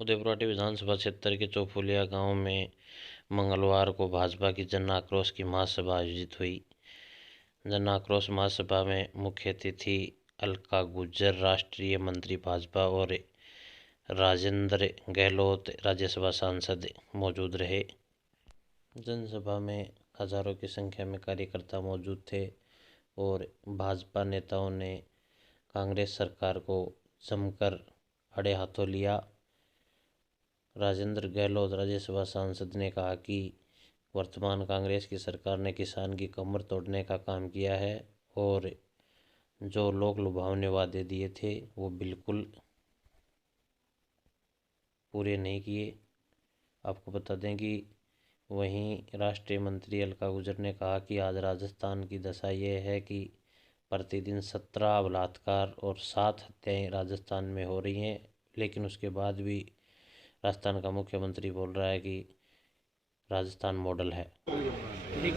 उदयपुर विधानसभा क्षेत्र के चौफुलिया गांव में मंगलवार को भाजपा की जन आक्रोश की महासभा आयोजित हुई। जन आक्रोश महासभा में मुख्य अतिथि अलका गुज्जर, राष्ट्रीय मंत्री भाजपा, और राजेंद्र गहलोत, राज्यसभा सांसद मौजूद रहे। जनसभा में हजारों की संख्या में कार्यकर्ता मौजूद थे और भाजपा नेताओं ने कांग्रेस सरकार को जमकर आड़े हाथों लिया। राजेंद्र गहलोत, राज्यसभा सांसद, ने कहा कि वर्तमान कांग्रेस की सरकार ने किसान की कमर तोड़ने का काम किया है और जो लोग लुभावने वादे दिए थे वो बिल्कुल पूरे नहीं किए। आपको बता दें कि वहीं राष्ट्रीय मंत्री अलका गुज्जर ने कहा कि आज राजस्थान की दशा ये है कि प्रतिदिन 17 बलात्कार और 7 हत्याएं राजस्थान में हो रही हैं, लेकिन उसके बाद भी राजस्थान का मुख्यमंत्री बोल रहा है कि राजस्थान मॉडल है।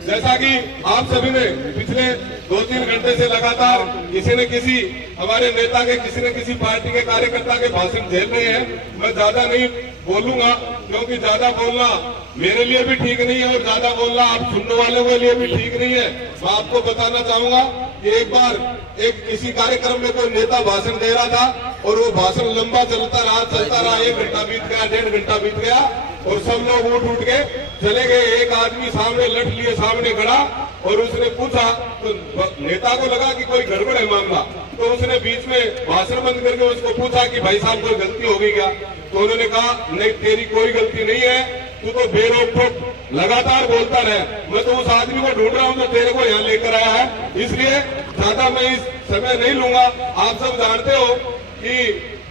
जैसा कि आप सभी ने पिछले 2-3 घंटे से लगातार किसी न किसी हमारे नेता के, किसी न किसी पार्टी के कार्यकर्ता के भाषण झेल रहे हैं। मैं ज्यादा नहीं बोलूंगा क्योंकि ज्यादा बोलना मेरे लिए भी ठीक नहीं है और ज्यादा बोलना आप सुनने वालों के लिए भी ठीक नहीं है। मैं आपको बताना चाहूंगा कि एक बार किसी कार्यक्रम में कोई नेता भाषण दे रहा था और वो भाषण लंबा चलता रहा, 1 घंटा बीत गया, 1.5 घंटा बीत गया और सब लोग उठ के चले गए। एक आदमी सामने लठ लिए सामने खड़ा और उसने पूछा, तो नेता को लगा कि कोई गड़बड़ है मामला, तो उसने बीच में भाषण बंद करके उसको पूछा कि भाई साहब कोई गलती हो गई क्या? तो उन्होंने कहा नहीं, तेरी कोई गलती नहीं है, तू तो बेरोक लगातार बोलता रहे। मैं तो उस आदमी को ढूंढ रहा हूँ जो तेरे को यहाँ लेकर आया है, इसलिए ज्यादा मैं इस समय नहीं लूंगा। आप सब जानते हो कि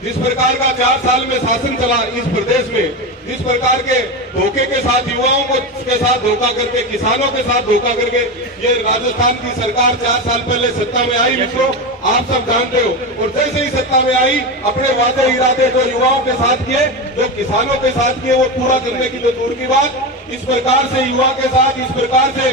जिस प्रकार का 4 साल में शासन चला इस प्रदेश में, जिस प्रकार के धोखे के साथ युवाओं को के साथ धोखा करके, किसानों के साथ धोखा करके ये राजस्थान की सरकार 4 साल पहले सत्ता में आई, मित्रों आप सब जानते हो। और जैसे ही सत्ता में आई, अपने वादे इरादे जो युवाओं के साथ किए, जो किसानों के साथ किए, वो पूरा करने की तो दूर की बात, इस प्रकार से युवा के साथ, इस प्रकार से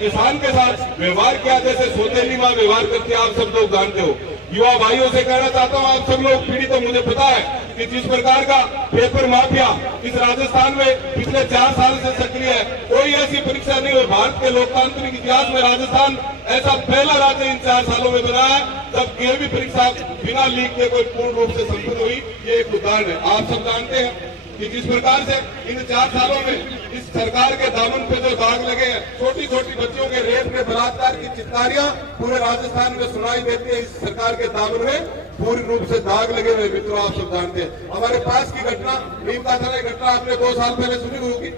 किसान के साथ व्यवहार किया जैसे सोतेली माँ व्यवहार करती है, आप सब लोग जानते हो। युवा भाइयों से कहना चाहता हूँ, आप सब लोग पीड़ित तो मुझे पता है कि जिस प्रकार का पेपर माफिया इस राजस्थान में पिछले 4 साल से सक्रिय है, कोई ऐसी परीक्षा नहीं हुई। भारत के लोकतांत्रिक इतिहास में राजस्थान ऐसा पहला राज्य इन 4 सालों में बना है जब केवी परीक्षा बिना लीक के कोई पूर्ण रूप से संपन्न हुई। ये एक उदाहरण है। आप सब जानते हैं कि जिस प्रकार से इन 4 सालों में इस सरकार के दामन पे जो दाग लगे हैं, छोटी छोटी बच्चियों के रेप के बलात्कार की चित्कारियां पूरे राजस्थान में सुनाई देती है। इस सरकार के दामन में पूरी रूप से दाग लगे हुए। मित्रों आप सब जानते हैं, हमारे पास की घटना, नीम का थाना घटना आपने 2 साल पहले सुनी होगी।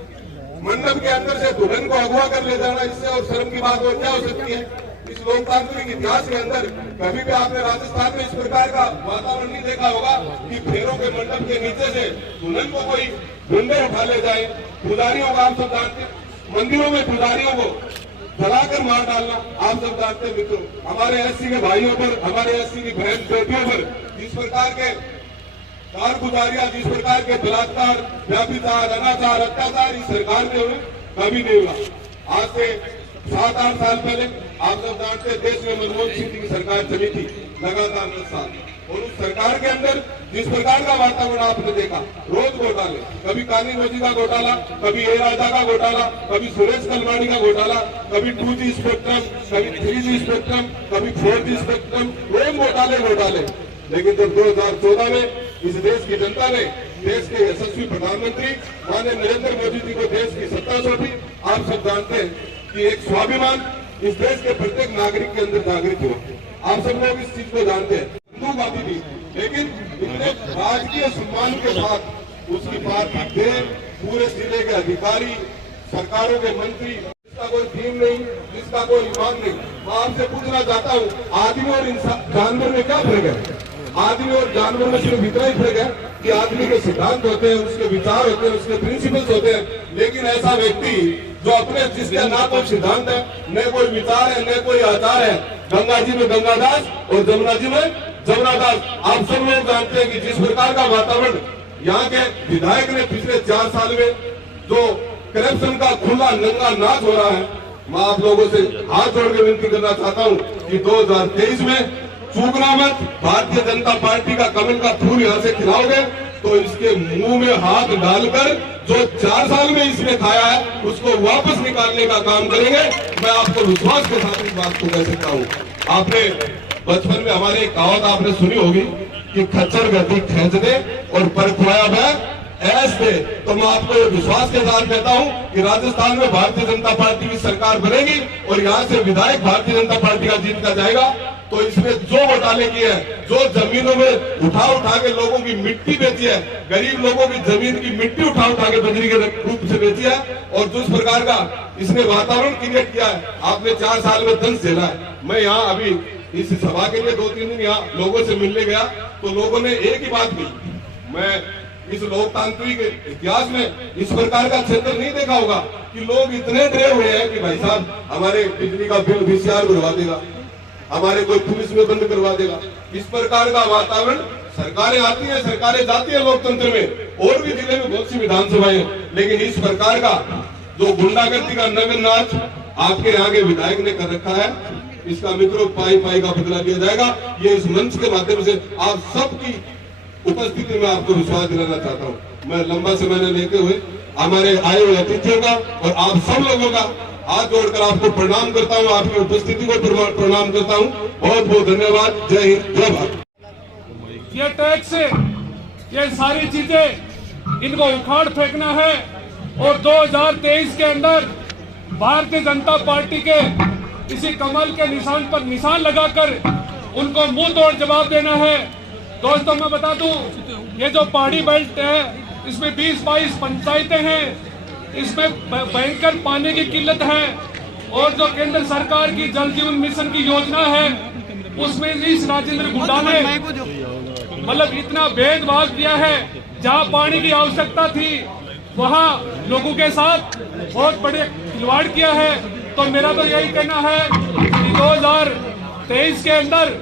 मंडप के अंदर से दुल्हन को अगवा कर ले जाना, इससे और शर्म की बात और क्या हो सकती है? इस लोकतांत्रिक इतिहास के अंदर कभी भी आपने राजस्थान में इस प्रकार का वातावरण नहीं देखा होगा कि फेरों के मंडप के नीचे से दुल्हन को कोई गुंडे उठा ले जाए। पुजारियों को आप सब जानते हैं, मंदिरों में पुजारियों को जलाकर मार डालना आप सब जानते हैं। मित्रों, हमारे एससी के भाइयों पर, हमारे एससी की बहन बेटियों पर जिस प्रकार के कारगुजारियां, जिस प्रकार के बलात्कार, व्याभिचार, अनाचार, अत्याचार इस सरकार में हुए, कभी नहीं हुआ। आज से 7-8 साल पहले आप सब जानते हैं देश में मनमोहन सिंह की सरकार चली थी लगातार 10 साल, और उस सरकार के अंदर जिस प्रकार का वातावरण आपने देखा, रोज घोटाले, कभी काली रोजी का घोटाला, कभी ए राजा का घोटाला, कभी सुरेश कलमाड़ी का घोटाला, कभी 2G स्पेक्ट्रम, कभी 3G स्पेक्ट्रम, कभी 4G स्पेक्ट्रम, रोज घोटाले। लेकिन जब 2014 में इस देश की जनता ने देश के यशस्वी प्रधानमंत्री माननीय नरेंद्र मोदी जी को देश की सत्ता सौंपी, आप सब जानते हैं कि एक स्वाभिमान इस देश के प्रत्येक नागरिक के अंदर जागृत हुआ। आप सब लोग इस चीज को जानते हैं। बंदूकबाजी थी, लेकिन इतने राजकीय सम्मान के साथ उसकी पार्टी थे, पूरे जिले के अधिकारी, सरकारों के मंत्री, जिसका कोई थीम नहीं, जिसका कोई ईमान नहीं। मैं आपसे पूछना चाहता हूँ, आदमी और जानवर में क्या फर्क है? आदमी और जानवर में सिर्फ इतना ही फर्क है कि आदमी के सिद्धांत होते हैं, उसके विचार होते हैं, उसके प्रिंसिपल्स होते हैं, लेकिन ऐसा व्यक्ति जो अपने जिसके ना कोई सिद्धांत है, न कोई विचार है, न कोई आचार है, गंगा जी में गंगादास और जमुना जी में जमुनादास। आप सब लोग जानते हैं कि जिस प्रकार का वातावरण यहाँ के विधायक ने पिछले 4 साल में जो करप्शन का खुला नंगा नाच हो रहा है, मैं आप लोगों से हाथ जोड़ के विनती करना चाहता हूँ कि 2023 में चूकना मत, भारतीय जनता पार्टी का कमल का फूल यहाँ से खिलाओगे तो इसके मुंह में हाथ डालकर जो 4 साल में इसने खाया है उसको वापस निकालने का काम करेंगे। मैं आपको विश्वास के साथ इस बात को कह सकता हूँ। आपने बचपन में हमारे एक कहावत आपने सुनी होगी कि खच्चर गति खींच दे और परखवाया वह ऐस दे। तो मैं आपको विश्वास के साथ कहता हूं कि राजस्थान में भारतीय जनता पार्टी की सरकार बनेगी और यहां से विधायक भारतीय जनता पार्टी का जीत का जाएगा। तो इसने जो घोटाले किए हैं, जो जमीनों में उठा के लोगों की मिट्टी बेची है, गरीब लोगों की जमीन की मिट्टी उठा के बजरी के रूप से बेची है, और जिस प्रकार का इसने वातावरण क्रिएट किया है, आपने 4 साल में दंश झेला है। मैं यहाँ अभी इस सभा के लिए 2-3 दिन यहाँ लोगों से मिलने गया तो लोगों ने एक ही बात कही, मैं इस लोकतांत्रिक इतिहास में इस प्रकार का क्षेत्र नहीं देखा होगा कि लोग इतने डरे हुए हैं कि भाई साहब हमारे बिजली का बिल VCR भरवा देगा, हमारे कोई पुलिस में बंद करवा देगा। इस प्रकार का वातावरण, सरकारें आती हैं, सरकारें जाती है लोकतंत्र में, और भी जिले में बहुत सी विधानसभाएं हैं, लेकिन इस प्रकार का जो गुंडागर्दी का नगर नाच आपके यहाँ के विधायक ने कर रखा है, इसका मित्रों पाई का बदला लिया जाएगा। ये इस मंच के माध्यम से आप सबकी उपस्थिति में आपको विश्वास दिलाना चाहता हूँ। मैं लंबा समय न लेते हुए हमारे आए हुए अतिथियों का और आप सब लोगों का हाथ जोड़कर आपको प्रणाम करता हूँ, आपकी उपस्थिति को प्रणाम करता हूँ। बहुत बहुत धन्यवाद। जय हिंद, जय भारत। ये टैक्स, ये सारी चीजें इनको उखाड़ फेंकना है और 2023 के अंदर भारतीय जनता पार्टी के इसी कमल के निशान पर निशान लगाकर उनको मुंह तोड़ जवाब देना है। दोस्तों मैं बता दूं, ये जो पहाड़ी बेल्ट है इसमें 20-22 पंचायतें हैं, इसमें भयंकर पानी की किल्लत है, और जो केंद्र सरकार की जल जीवन मिशन की योजना है उसमें इस राजेंद्र गुड्डा ने मतलब इतना भेदभाव किया है। जहां पानी की आवश्यकता थी वहां लोगों के साथ बहुत बड़े खिलवाड़ किया है। तो मेरा तो यही कहना है कि 2023 के अंदर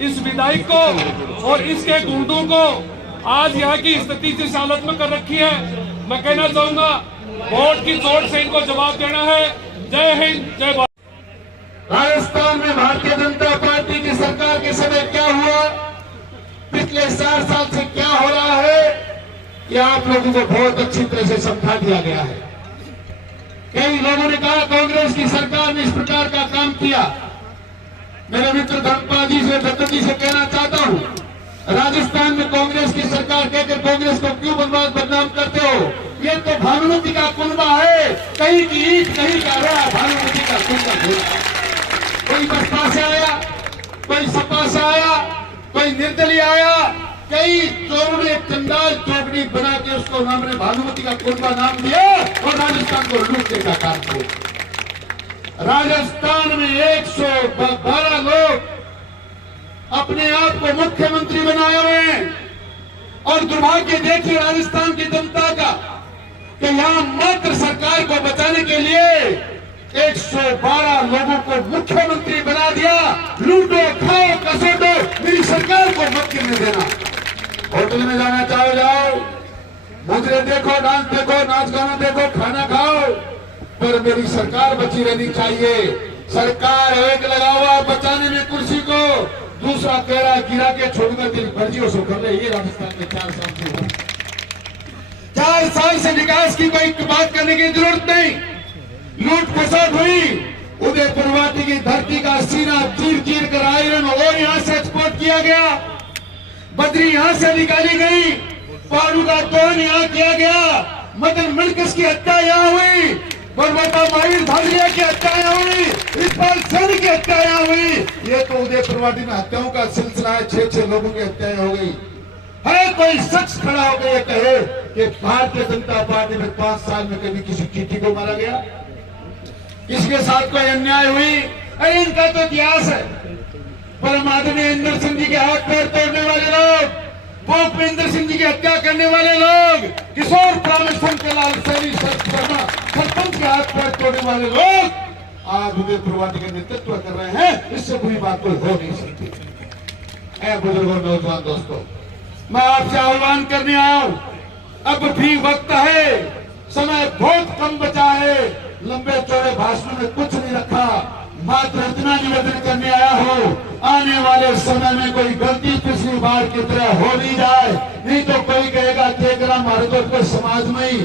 इस विधायक को और इसके गुंडों को आज यहाँ की स्थिति जिस हालत में कर रखी है, मैं कहना चाहूंगा वोट की चोट से इनको जवाब देना है। जय हिंद, जय भारत। राजस्थान में भारतीय जनता पार्टी की सरकार के समय क्या हुआ, पिछले 4 साल से क्या हो रहा है, ये आप लोगों को बहुत अच्छी तरह से समझा दिया गया है। कई लोगों ने कहा कांग्रेस की सरकार ने इस प्रकार का काम किया। मेरे मित्र धर्मपाल जी से, दत्त जी से कहना चाहता हूं, राजस्थान में कांग्रेस की सरकार कहकर कांग्रेस को क्यों बदनाम करते हो? ये तो भानुमति का कुनबा है, कहीं की ईट कहीं का रोड़ा, भानुमति का कुनबा है। कोई बसपा से आया, कोई सपा से आया, कोई निर्दलीय आया, कई चोरों ने चंडाल चौकड़ी बना के उसको नाम ने भानुमति का कुनबा नाम दिया और राजस्थान को लूटने का काम किया। राजस्थान में 112 लोग अपने आप को मुख्यमंत्री बनाए हुए हैं, और दुर्भाग्य देखिए राजस्थान की जनता का कि यहां मात्र सरकार को बचाने के लिए 112 लोगों को मुख्यमंत्री बना दिया। लूटो, खाओ, कसोटो, मेरी सरकार को मत गिरने देना। होटल में जाना चाहो जाओ, मुझे देखो, डांस देखो, नाच गाना देखो, खाना खाओ, पर मेरी सरकार बची रहनी चाहिए। सरकार एक लगा हुआ बचाने में कुर्सी को, दूसरा कह रहा गिरा के छोड़कर तेरी मर्जियों से कर रहे। ये राजस्थान के 4 साल से हुआ। 4 साल से विकास की कोई बात करने की जरूरत नहीं। लूट फसाद हुई, उदयपुर वाटी की धरती का सीना चीर कर आयरन और यहां से एक्सपोर्ट किया गया, बद्री यहां से निकाली गई, पारू का तोड़ यहां किया गया, मदन मिलकस की हत्या यहां हुई, बरबता माहिर धारिया की हत्याएं हुई, इकबाल सैनी की हत्याएं हुई। ये तो उदयपुर वाटी में हत्याओं का सिलसिला है। 6 लोगों की हत्याएं हो गई है। कोई शख्स खड़ा होकर ये कहे कि भारतीय जनता पार्टी में 5 साल में कभी किसी चीटी को मारा गया, किसके साथ कोई अन्याय हुई? अरे इनका तो इतिहास है। परम आदरणीय इंद्र सिंह जी के हाथ पैर तोड़ने वाले लोग, भूपेंद्र सिंह जी की हत्या करने वाले लोग, किशोर प्राणेश्वर के लाल सैनी शर्मा सरपंच के हाथ पैर तोड़ने वाले लोग आज उदयपुर वाटी का नेतृत्व कर रहे हैं। इससे बुरी बात कोई हो नहीं सकती। बुजुर्गों, नौजवान दोस्तों, मैं आपसे आह्वान करने आया हूं, अब भी वक्त है, समय बहुत कम बचा है। लंबे चौड़े भाषणों में कुछ नहीं रखा, मात्र इतना निवेदन करने आया हूं, आने वाले समय में कोई गलती पिछली बार की तरह हो नहीं जाए, नहीं तो कोई कहेगा तेगरा मारे तो कोई समाज में ही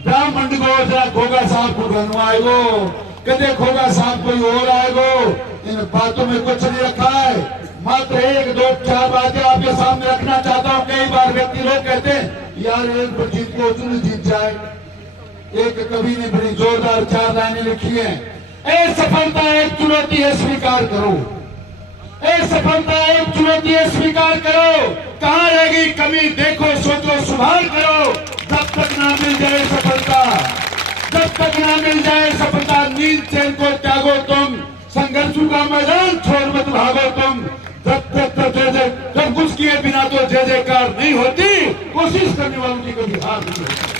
ब्राह्मण को जरा खोगा साहब को बनवाएगो, कदे खोगा साहब कोई और आएगो। इन बातों में कुछ नहीं रखा है, मात्र एक दो चार बातें आपके सामने रखना चाहता हूँ। कई बार व्यक्ति लोग कहते हैं यार एक पर जीत को चुन जीत जाए। एक कवि ने बड़ी जोरदार 4 लाइनें लिखी है, ए सफलता एक चुनौती है स्वीकार करो, ए सफलता एक चुनौती है स्वीकार करो, कहाँ रहेगी कमी देखो सोचो सुधार करो। जब तक ना मिल जाए सफलता, जब तक ना मिल जाए सफलता, नींद चैन को त्यागो तुम, संघर्षों का मैदान छोड़ मत भागो तुम। जब जब कुछ किए बिना तो जय जयकार नहीं होती, कोशिश करने वालों की कभी हार नहीं होती।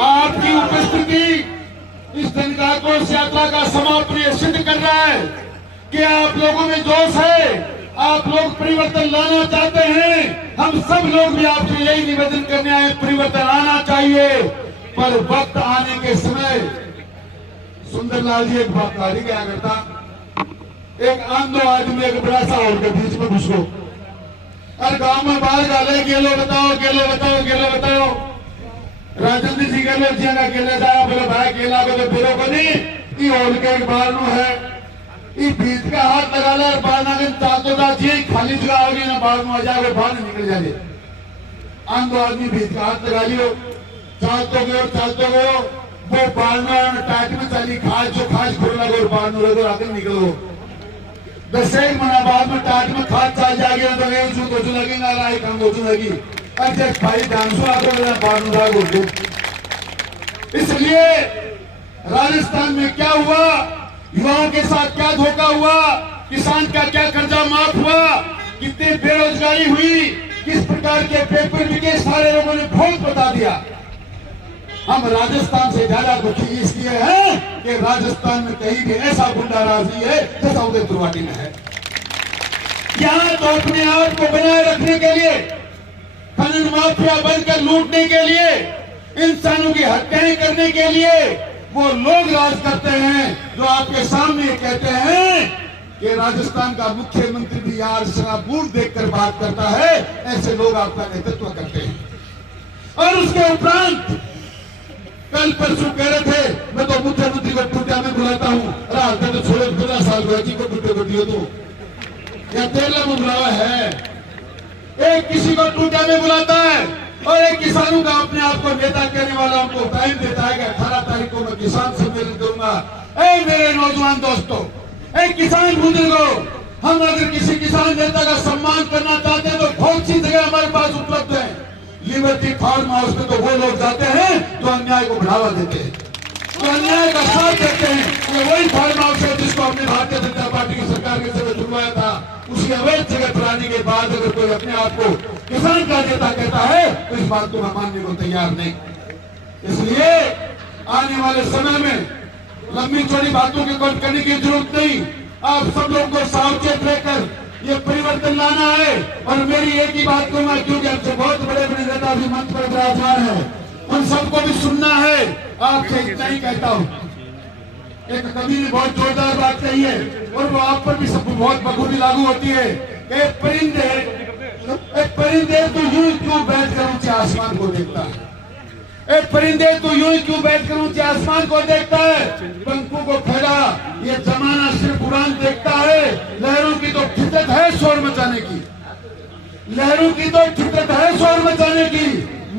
आपकी उपस्थिति इस दिन का आक्रोश यात्रा का समापन ये सिद्ध कर रहा है कि आप लोगों में जोश है, आप लोग परिवर्तन लाना चाहते हैं। हम सब लोग भी आपसे यही निवेदन करने आए, परिवर्तन आना चाहिए, पर वक्त आने के समय सुंदरलाल जी एक बात कार्य क्या करता, एक आम दो आदमी एक बड़ा सा हॉल के बीच में घुसो और गांव में बाहर डाले गेलो बताओ गेलो बताओ गेलो बताओ। राजेंद्र जी गेलो जी का केले जाया बोले भाई केला को तो फिरो को नहीं हॉल के एक बार नो है, ये बीच का हाथ लगा ले और बाहर ना चाहतो था जी खाली जगह होगी ना बाहर में आ जाओगे, बाहर निकल जाए। आम दो आदमी बीच का हाथ लगा लियो, चालते गए वो बाहर में टाइट में चली खास जो खास खुर लगे और बाहर में लगे आगे निकलो। 10 महीना बाद में टाइट में खाद चल जाएगी तो कुछ लगेगा राय कम कुछ लगी अरे भाई डांसो आगे मेरा बाहर में लागो। इसलिए राजस्थान में क्या हुआ, युवाओं के साथ क्या धोखा हुआ, किसान का क्या कर्जा माफ हुआ, कितनी बेरोजगारी हुई, किस प्रकार के पेपर बिके, सारे लोगों ने बहुत बता दिया। हम राजस्थान से ज्यादा दुखी इसलिए हैं कि राजस्थान में कहीं भी ऐसा गुंडाराज नहीं है जैसा उदय गुवाहाटी में है। यहाँ तो अपने आप को बनाए रखने के लिए, खनन माफिया बनकर लूटने के लिए, इंसानों की हत्याएं करने के लिए वो लोग राज करते हैं जो आपके सामने कहते हैं कि राजस्थान का मुख्यमंत्री भी यार शराब बूट देखकर बात करता है, ऐसे लोग आपका नेतृत्व करते हैं। और उसके उपरांत कल परसों कह रहे थे मैं तो मुख्यमंत्री को टूटिया में बुलाता हूँ, अरे तो छोड़े 15 साल को टूटे को दियो तो या 13 में बुलावा है। एक किसी को टूटिया में बुलाता है और एक किसानों का अपने आप को नेता कहने वाला उनको टाइम देता है कि 18 तारीख को मैं किसान सम्मेलन करूंगा। ए मेरे नौजवान दोस्तों, एक किसान बुजुर्गों, हम अगर किसी किसान नेता का सम्मान करना चाहते हैं तो बहुत सी जगह हमारे पास उपलब्ध है। लिबर्टी फार्म हाउस में तो वो लोग जाते हैं जो अन्याय को बढ़ावा देते हैं, जो अन्याय का साथ देते हैं। ये वही फार्म हाउस है जिसको हमने भारतीय जनता पार्टी की सरकार के समय छुड़वाया था। उसी अवैध जगह पर आने के बाद अगर कोई अपने आप को किसान का नेता कहता है तो इस बात को हम मानने को तैयार नहीं। इसलिए आने वाले समय में लंबी चौड़ी बातों की करने की जरूरत नहीं, आप सब लोगों को सावचेत रहकर ये परिवर्तन लाना है। और मेरी एक ही बात कहूंगा, क्योंकि हमसे बहुत बड़े बड़े नेता भी मंच पर विराजमान है, उन सबको भी सुनना है। आपसे इतना ही कहता हूँ, एक कवि ने बहुत जोरदार बात कही है और वो आप पर भी सब बहुत बखूबी लागू होती है। एक परिंदे तो यूं क्यों बैठ कर ऊंचे आसमान को देखता है, एक परिंदे तो यूं क्यों बैठ कर ऊंचे आसमान को देखता है, पंखों को फैला ये जमाना सिर्फ उड़ान देखता है। लहरों की तो फितरत है शोर मचाने की, लहरों की तो फितरत है शोर मचाने की,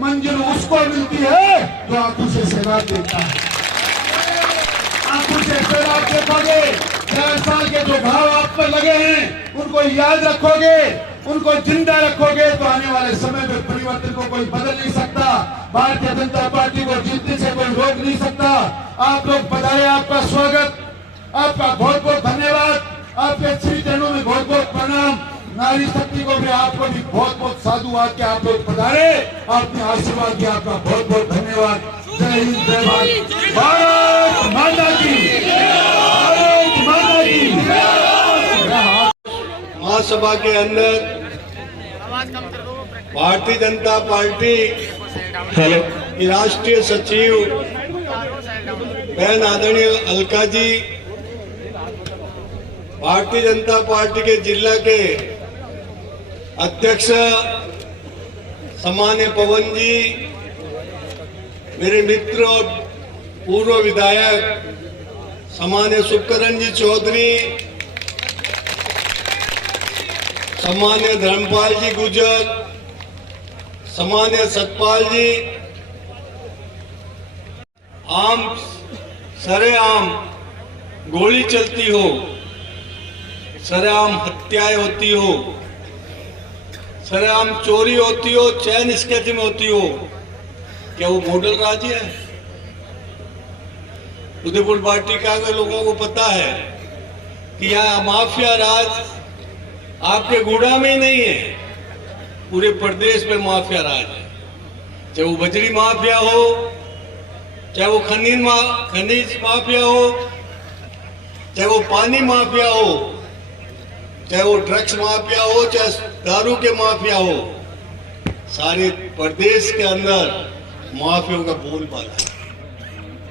मंजिल उसको मिलती है जो आंखों से सैराब देखता है। आंखों से सैराब देखोगे, 4 साल के जो भाव आप पर लगे हैं उनको याद रखोगे, उनको जिंदा रखोगे तो आने वाले समय में परिवर्तन को कोई बदल नहीं सकता। भारतीय जनता पार्टी को जीतने से कोई रोक नहीं सकता। आप लोग पधारे, आपका स्वागत, आपका बहुत बहुत धन्यवाद, आपके श्री चरणों में बहुत बहुत प्रणाम। नारी शक्ति को भी आपको भी बहुत बहुत साधुवाद के आप लोग पधारे, आपने आशीर्वाद दिया, आपका बहुत बहुत धन्यवाद। जय हिंद, जय भारत, भारत माता की, भारत माता की। महासभा के अंदर भारतीय जनता पार्टी की राष्ट्रीय सचिव बहन आदरणीय अलका जी, भारतीय जनता पार्टी के जिला के अध्यक्ष सम्मान्य पवन जी, मेरे मित्र और पूर्व विधायक सम्मान्य सुखकरण जी चौधरी, सम्मान्य धर्मपाल जी गुजर, सम्मान्य सतपाल जी, सरेआम गोली चलती हो, सरेआम हत्याएं होती हो, सरेआम चोरी होती हो, चैन स्केचिंग होती हो, क्या वो मॉडल राज्य है? उदयपुर वाटिका के लोगों को पता है कि यहाँ माफिया राज आपके गुड़ा में ही नहीं है, पूरे प्रदेश में माफिया राज है। चाहे वो बजरी माफिया हो, चाहे वो खनिज माफिया हो, चाहे वो पानी माफिया हो, चाहे वो ड्रग्स माफिया हो, चाहे दारू के माफिया हो, सारे प्रदेश के अंदर माफियों का बोलबाला है।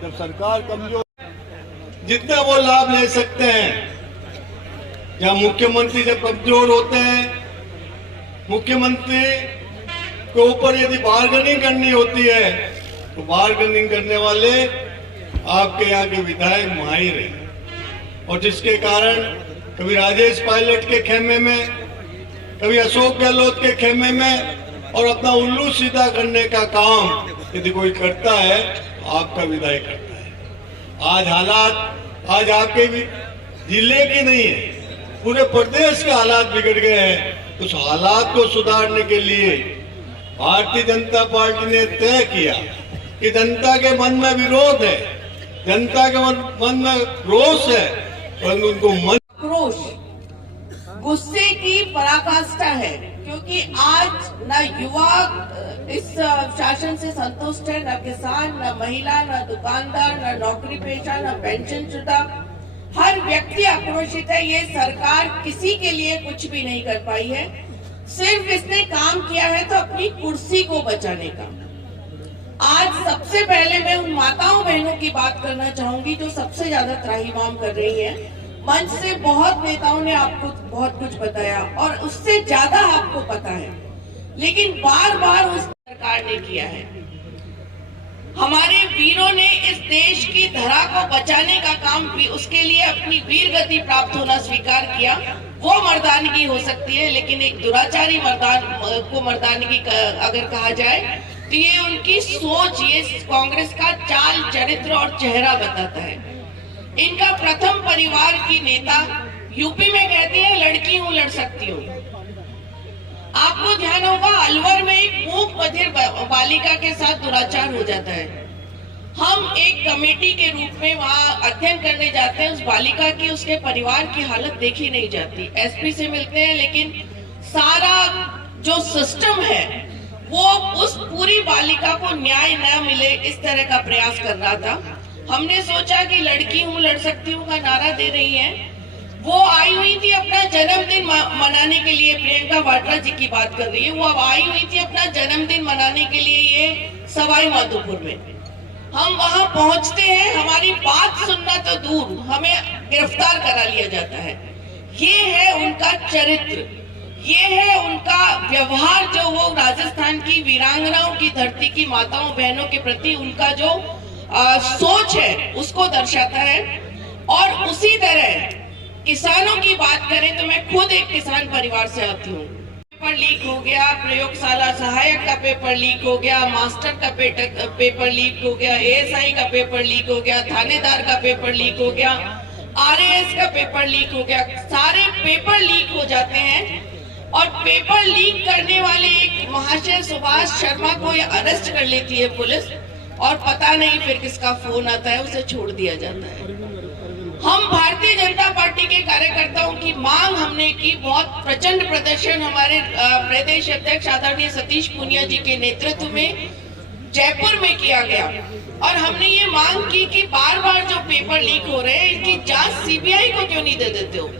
जब सरकार कमजोर, जितना वो लाभ ले सकते हैं, या मुख्यमंत्री जब कमजोर होते हैं, मुख्यमंत्री के ऊपर यदि बार्गेनिंग करनी होती है तो बार्गेनिंग करने वाले आपके यहाँ के विधायक माहिर हैं, और जिसके कारण कभी राजेश पायलट के खेमे में, कभी अशोक गहलोत के खेमे में, और अपना उल्लू सीधा करने का काम यदि कोई करता है आपका विधायक करता है। आज हालात आज आपके जिले के नहीं है, पूरे प्रदेश के हालात बिगड़ गए हैं। उस हालात को सुधारने के लिए भारतीय जनता पार्टी ने तय किया कि जनता के मन में विरोध है, जनता के मन में रोष है, परंतु उनको मन आक्रोश, गुस्से की पराकाष्ठा है, क्योंकि आज न युवा इस शासन से संतुष्ट है, न किसान, न महिला, न दुकानदार, न नौकरी पेशा, न पेंशनशुदा, हर व्यक्ति आक्रोशित है। ये सरकार किसी के लिए कुछ भी नहीं कर पाई है, सिर्फ इसने काम किया है तो अपनी कुर्सी को बचाने का। आज सबसे पहले मैं उन माताओं बहनों की बात करना चाहूंगी जो सबसे ज्यादा त्राहिमाम कर रही हैं। मंच से बहुत नेताओं ने आपको बहुत कुछ बताया और उससे ज्यादा आपको पता है, लेकिन बार बार उस सरकार ने किया है। हमारे वीरों ने इस देश की धरा को बचाने का काम भी, उसके लिए अपनी वीर गति प्राप्त होना स्वीकार किया। वो मर्दानगी हो सकती है, लेकिन एक दुराचारी मर्दानगी अगर कहा जाए तो ये उनकी सोच, ये कांग्रेस का चाल चरित्र और चेहरा बताता है। इनका प्रथम परिवार की नेता यूपी में कहती है लड़की हूँ लड़ सकती हूँ। आपको ध्यान होगा अलवर में एक मूक बधिर बालिका के साथ दुराचार हो जाता है। हम एक कमेटी के रूप में वहाँ अध्ययन करने जाते हैं, उस बालिका की, उसके परिवार की हालत देखी नहीं जाती। एसपी से मिलते हैं, लेकिन सारा जो सिस्टम है वो उस पूरी बालिका को न्याय न मिले इस तरह का प्रयास कर रहा था। हमने सोचा कि लड़की हूँ लड़ सकती हूँ का नारा दे रही है। वो आई हुई थी अपना जन्मदिन मनाने के लिए, प्रियंका वाड्रा जी की बात कर रही है, वो अब आई हुई थी अपना जन्मदिन मनाने के लिए ये सवाई माधोपुर में। हम वहां पहुंचते हैं, हमारी बात सुनना तो दूर, हमें गिरफ्तार करा लिया जाता है। ये है उनका चरित्र, ये है उनका व्यवहार, जो वो राजस्थान की वीरांगनाओं की धरती की माताओं बहनों के प्रति उनका जो सोच है उसको दर्शाता है। और उसी तरह किसानों की बात करें तो मैं खुद एक किसान परिवार से आती हूँ। पेपर लीक हो गया, प्रयोगशाला सहायक का पेपर लीक हो गया, मास्टर का पेपर लीक हो गया, एएसआई का पेपर लीक हो गया, थानेदार का पेपर लीक हो गया, आरएएस का पेपर लीक हो गया। सारे पेपर लीक हो जाते हैं और पेपर लीक करने वाले एक महाशय सुभाष शर्मा को अरेस्ट कर लेती है पुलिस, और पता नहीं फिर किसका फोन आता है, उसे छोड़ दिया जाता है। हम भारतीय जनता पार्टी के कार्यकर्ताओं की मांग हमने की, बहुत प्रचंड प्रदर्शन हमारे प्रदेश अध्यक्ष आदरणीय सतीश पूनिया जी के नेतृत्व में जयपुर में किया गया, और हमने ये मांग की कि बार बार जो पेपर लीक हो रहे हैं इनकी जांच सीबीआई को क्यों नहीं दे देते हो।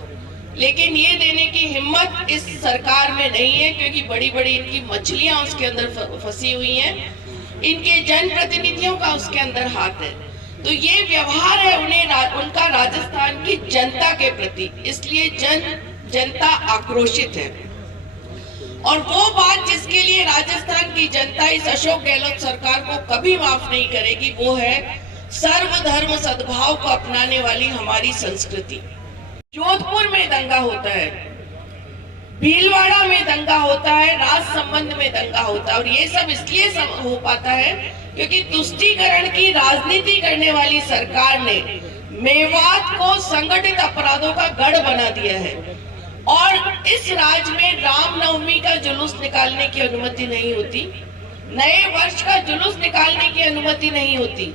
लेकिन ये देने की हिम्मत इस सरकार में नहीं है, क्योंकि बड़ी बड़ी इनकी मछलियां उसके अंदर फंसी हुई हैं, इनके जनप्रतिनिधियों का उसके अंदर हाथ है। तो ये व्यवहार है उनका राजस्थान की जनता के प्रति, इसलिए जनता आक्रोशित है। और वो बात जिसके लिए राजस्थान की जनता इस अशोक गहलोत सरकार को कभी माफ नहीं करेगी, वो है सर्वधर्म सद्भाव को अपनाने वाली हमारी संस्कृति। जोधपुर में दंगा होता है, भीलवाड़ा में दंगा होता है, राजसमंद में दंगा होता है, और ये सब इसलिए हो पाता है क्योंकि तुष्टीकरण की राजनीति करने वाली सरकार ने मेवात को संगठित अपराधों का गढ़ बना दिया है। और इस राज्य में रामनवमी का जुलूस निकालने की अनुमति नहीं होती, नए वर्ष का जुलूस निकालने की अनुमति नहीं होती,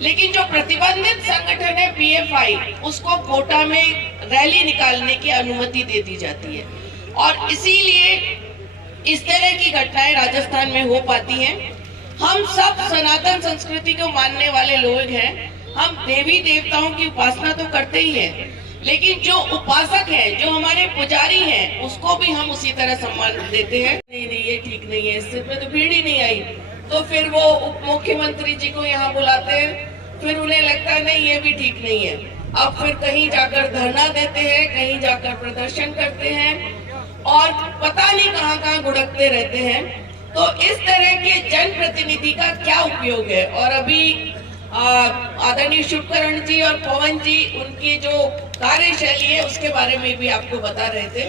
लेकिन जो प्रतिबंधित संगठन है पीएफआई, उसको कोटा में रैली निकालने की अनुमति दे दी जाती है। और इसीलिए इस तरह की घटनाएं राजस्थान में हो पाती हैं। हम सब सनातन संस्कृति को मानने वाले लोग हैं, हम देवी देवताओं की उपासना तो करते ही हैं, लेकिन जो उपासक हैं, जो हमारे पुजारी हैं, उसको भी हम उसी तरह सम्मान देते हैं। नहीं नहीं, ये ठीक नहीं है, इससे तो भीड़ ही नहीं आई, तो फिर वो उप मुख्यमंत्री जी को यहाँ बुलाते हैं, फिर उन्हें लगता है नहीं ये भी ठीक नहीं है, अब फिर कहीं जाकर धरना देते हैं, कहीं जाकर प्रदर्शन करते हैं और पता नहीं कहाँ गुड़कते रहते हैं। तो इस तरह के जनप्रतिनिधि का क्या उपयोग है? और अभी आदरणीय शुभकरण जी और पवन जी उनकी जो कार्यशैली है उसके बारे में भी आपको बता रहे थे।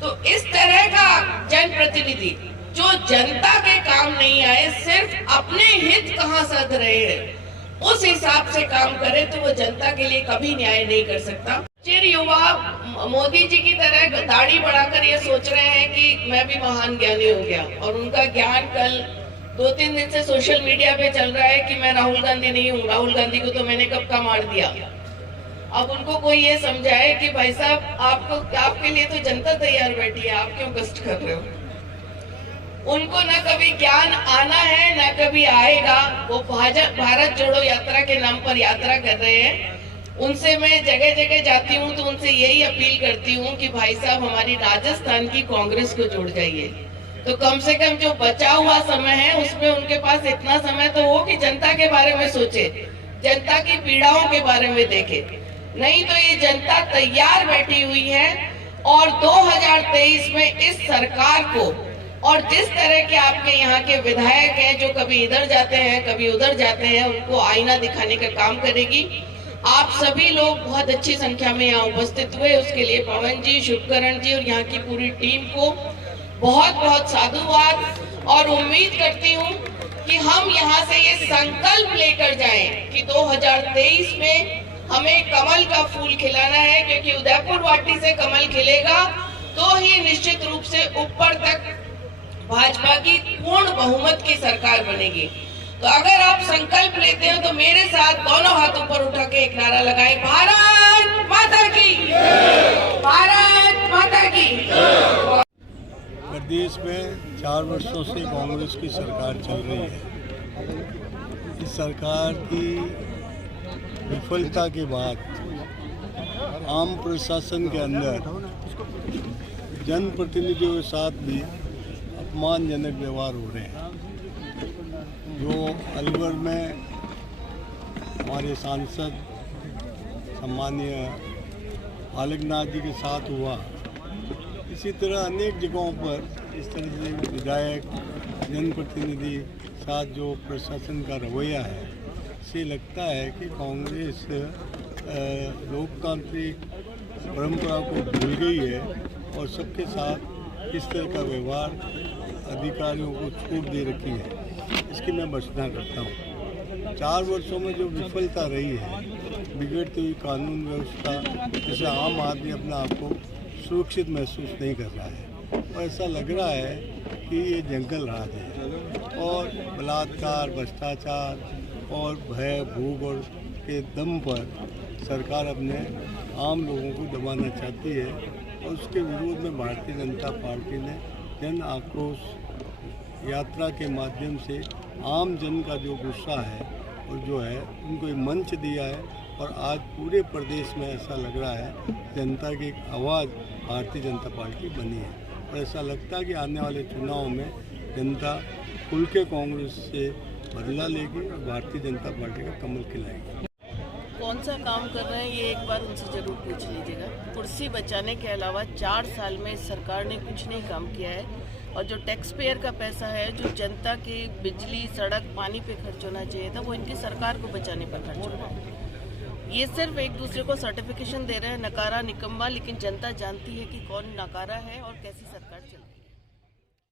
तो इस तरह का जनप्रतिनिधि जो जनता के काम नहीं आए, सिर्फ अपने हित कहाँ सध रहे हैं उस हिसाब से काम करे, तो वो जनता के लिए कभी न्याय नहीं कर सकता। चिर युवा मोदी जी की तरह दाढ़ी बढ़ाकर ये सोच रहे हैं कि मैं भी महान ज्ञानी हो गया, और उनका ज्ञान कल 2-3 दिन से सोशल मीडिया पे चल रहा है कि मैं राहुल गांधी नहीं हूँ, राहुल गांधी को तो मैंने कब का मार दिया। अब उनको कोई ये समझाए कि भाई साहब आपके लिए तो जनता तैयार बैठी है, आप क्यों कष्ट कर रहे हो? उनको न कभी ज्ञान आना है न कभी आएगा। वो भारत जोड़ो यात्रा के नाम पर यात्रा कर रहे हैं। उनसे मैं जगह जगह जाती हूँ तो उनसे यही अपील करती हूँ कि भाई साहब हमारी राजस्थान की कांग्रेस को जोड़ जाइए, तो कम से कम जो बचा हुआ समय है उसमें उनके पास इतना समय तो हो कि जनता के बारे में सोचे, जनता की पीड़ाओं के बारे में देखे। नहीं तो ये जनता तैयार बैठी हुई है और 2023 में इस सरकार को, और जिस तरह के आपके यहाँ के विधायक हैं जो कभी इधर जाते हैं कभी उधर जाते हैं, उनको आईना दिखाने का काम करेगी। आप सभी लोग बहुत अच्छी संख्या में यहाँ उपस्थित हुए, उसके लिए पवन जी, शुभकरण जी और यहाँ की पूरी टीम को बहुत बहुत साधुवाद। और उम्मीद करती हूँ कि हम यहाँ से ये संकल्प लेकर जाएं कि 2023 में हमें कमल का फूल खिलाना है, क्योंकि उदयपुर वाटी से कमल खिलेगा तो ही निश्चित रूप से ऊपर तक भाजपा की पूर्ण बहुमत की सरकार बनेगी। तो अगर आप संकल्प लेते हो तो मेरे साथ दोनों हाथ ऊपर उठा के एक नारा लगाएं, भारत माता की, भारत माता की। प्रदेश में 4 वर्षों से कांग्रेस की सरकार चल रही है। इस सरकार की विफलता के बाद आम प्रशासन के अंदर जनप्रतिनिधियों के साथ भी अपमानजनक व्यवहार हो रहे हैं। जो अलवर में हमारे सांसद सम्मानीय आलगनाथ जी के साथ हुआ, इसी तरह अनेक जगहों पर इस तरह से विधायक जनप्रतिनिधि साथ जो प्रशासन का रवैया है, इससे लगता है कि कांग्रेस लोकतांत्रिक परंपरा को भूल गई है और सबके साथ इस तरह का व्यवहार अधिकारियों को छूट दे रखी है। इसकी मैं भर्त्सना करता हूँ। 4 वर्षों में जो विफलता रही है, बिगड़ती हुई कानून व्यवस्था, जिससे आम आदमी अपने आप को सुरक्षित महसूस नहीं कर रहा है और ऐसा लग रहा है कि ये जंगल राज है और बलात्कार, भ्रष्टाचार और भय भूख और के दम पर सरकार अपने आम लोगों को दबाना चाहती है। और उसके विरोध में भारतीय जनता पार्टी ने जन आक्रोश यात्रा के माध्यम से आम जन का जो गुस्सा है और जो है उनको एक मंच दिया है। और आज पूरे प्रदेश में ऐसा लग रहा है जनता की एक आवाज़ भारतीय जनता पार्टी बनी है और ऐसा लगता है कि आने वाले चुनाव में जनता खुल के कांग्रेस से बदला लेगी और भारतीय जनता पार्टी का कमल खिलाएगी। कौन सा काम कर रहे हैं ये एक बार उनसे जरूर पूछ लीजिएगा। कुर्सी बचाने के अलावा 4 साल में इस सरकार ने कुछ नहीं काम किया है, और जो टैक्स पेयर का पैसा है, जो जनता की बिजली, सड़क, पानी पे खर्च होना चाहिए था, वो इनकी सरकार को बचाने पर खर्च हो रहा है। ये सिर्फ एक दूसरे को सर्टिफिकेशन दे रहे हैं, नकारा निकम्मा, लेकिन जनता जानती है कि कौन नकारा है और कैसी सरकार चल रही है।